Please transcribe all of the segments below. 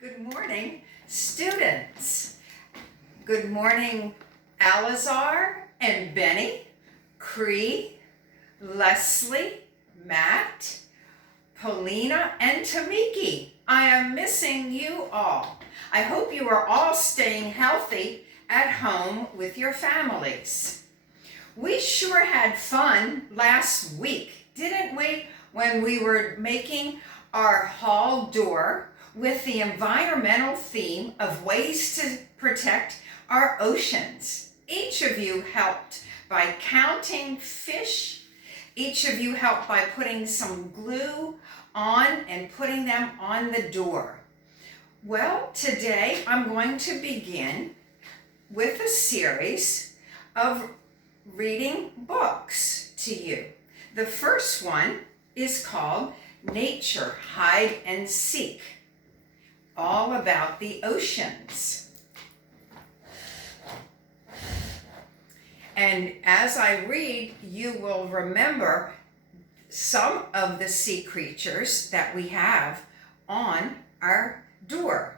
Good morning, students. Good morning, Alizar and Benny, Cree, Leslie, Matt, Polina, and Tamiki. I am missing you all. I hope you are all staying healthy at home with your families. We sure had fun last week, didn't we, when we were making our hall door with the environmental theme of ways to protect our oceans. Each of you helped by counting fish. Each of you helped by putting some glue on and putting them on the door. Well, today I'm going to begin with a series of reading books to you. The first one is called Nature, Hide and Seek, all about the oceans. And as I read, you will remember some of the sea creatures that we have on our door.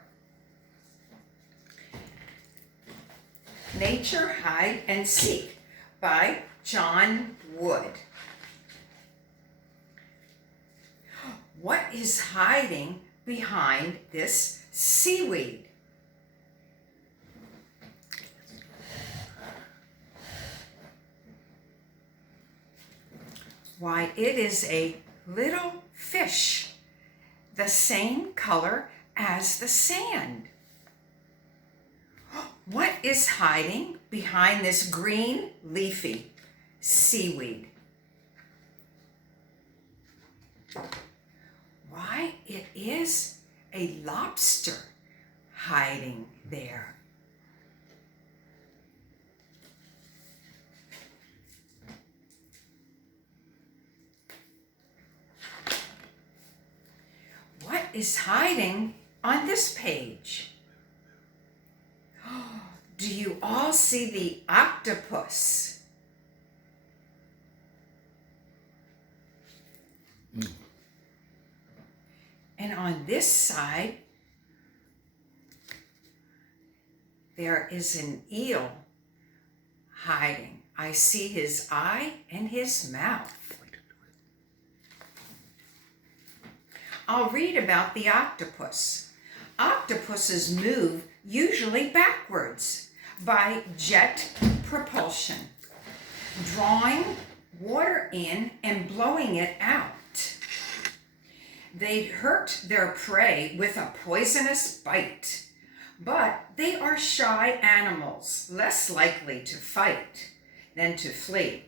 Nature, Hide and Seek by John Wood. What is hiding behind this seaweed? Why, it is a little fish, the same color as the sand. What is hiding behind this green leafy seaweed? Why, it is a lobster hiding there. What is hiding on this page? Do you all see the octopus? And on this side, there is an eel hiding. I see his eye and his mouth. I'll read about the octopus. Octopuses move usually backwards by jet propulsion, drawing water in and blowing it out. They hurt their prey with a poisonous bite, but they are shy animals, less likely to fight than to flee.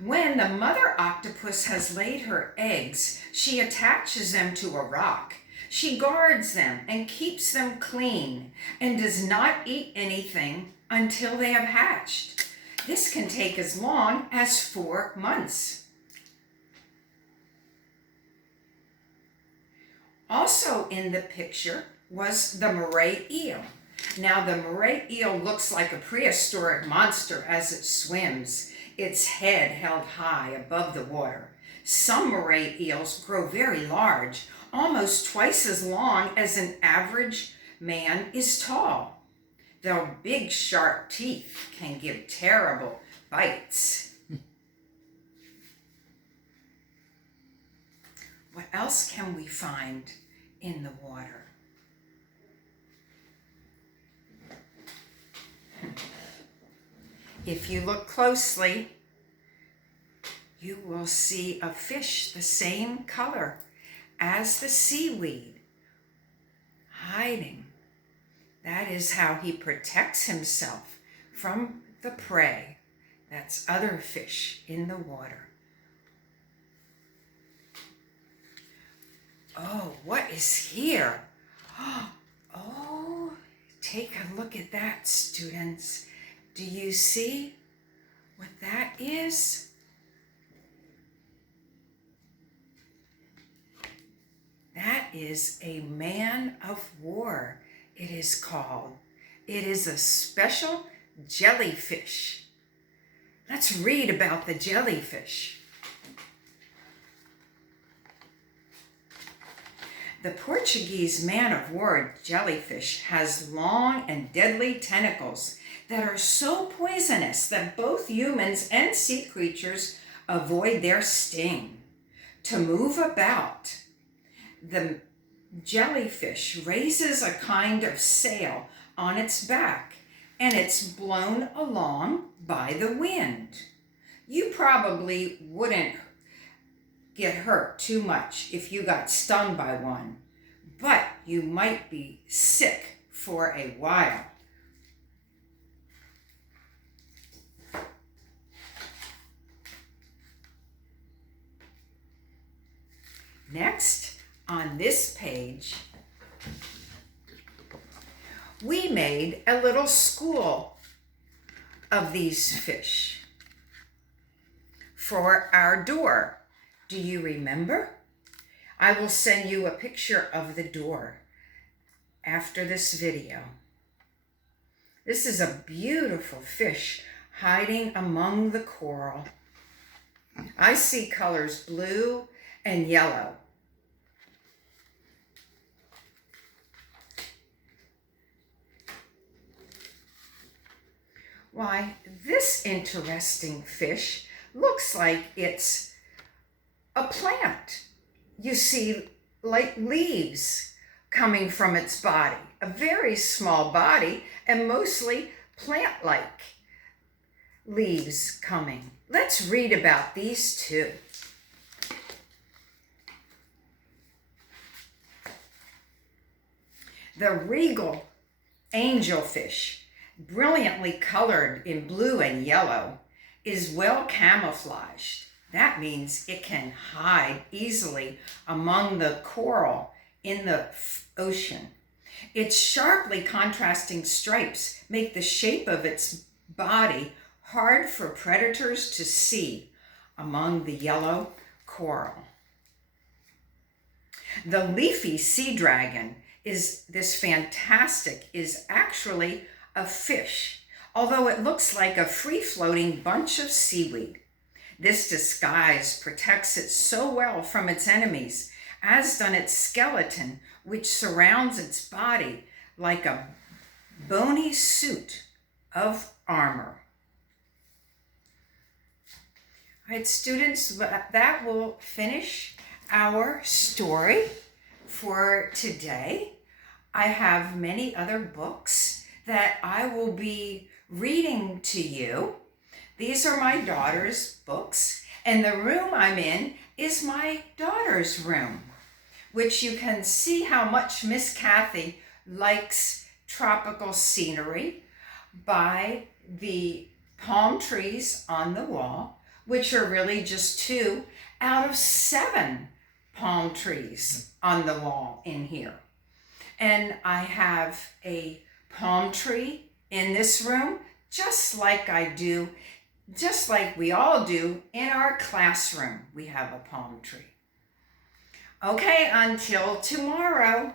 When the mother octopus has laid her eggs, she attaches them to a rock. She guards them and keeps them clean and does not eat anything until they have hatched. This can take as long as 4 months. Also in the picture was the moray eel. Now the moray eel looks like a prehistoric monster as it swims, its head held high above the water. Some moray eels grow very large, almost twice as long as an average man is tall. Their big sharp teeth can give terrible bites. What else can we find in the water? If you look closely, you will see a fish the same color as the seaweed, hiding. That is how he protects himself from the prey. That's other fish in the water. Oh, what is here? Oh, take a look at that, students. Do you see what that is? That is a man of war, it is called. It is a special jellyfish. Let's read about the jellyfish. The Portuguese man-of-war jellyfish has long and deadly tentacles that are so poisonous that both humans and sea creatures avoid their sting. To move about, the jellyfish raises a kind of sail on its back, and it's blown along by the wind. You probably wouldn't get hurt too much if you got stung by one, but you might be sick for a while. Next, on this page, we made a little school of these fish for our door. Do you remember? I will send you a picture of the door after this video. This is a beautiful fish hiding among the coral. I see colors blue and yellow. Why, this interesting fish looks like it's a plant. You see like leaves coming from its body, a very small body and mostly plant-like leaves coming. Let's read about these two. The regal angelfish, brilliantly colored in blue and yellow, is well camouflaged. That means it can hide easily among the coral in the ocean. Its sharply contrasting stripes make the shape of its body hard for predators to see among the yellow coral. The leafy sea dragon is actually a fish, although it looks like a free-floating bunch of seaweed. This disguise protects it so well from its enemies, as does its skeleton, which surrounds its body like a bony suit of armor. All right, students, that will finish our story for today. I have many other books that I will be reading to you. These are my daughter's books, and the room I'm in is my daughter's room, which you can see how much Miss Kathy likes tropical scenery by the palm trees on the wall, which are really just 2 out of 7 palm trees on the wall in here. And I have a palm tree in this room, just like we all do in our classroom. We have a palm tree. Okay, until tomorrow.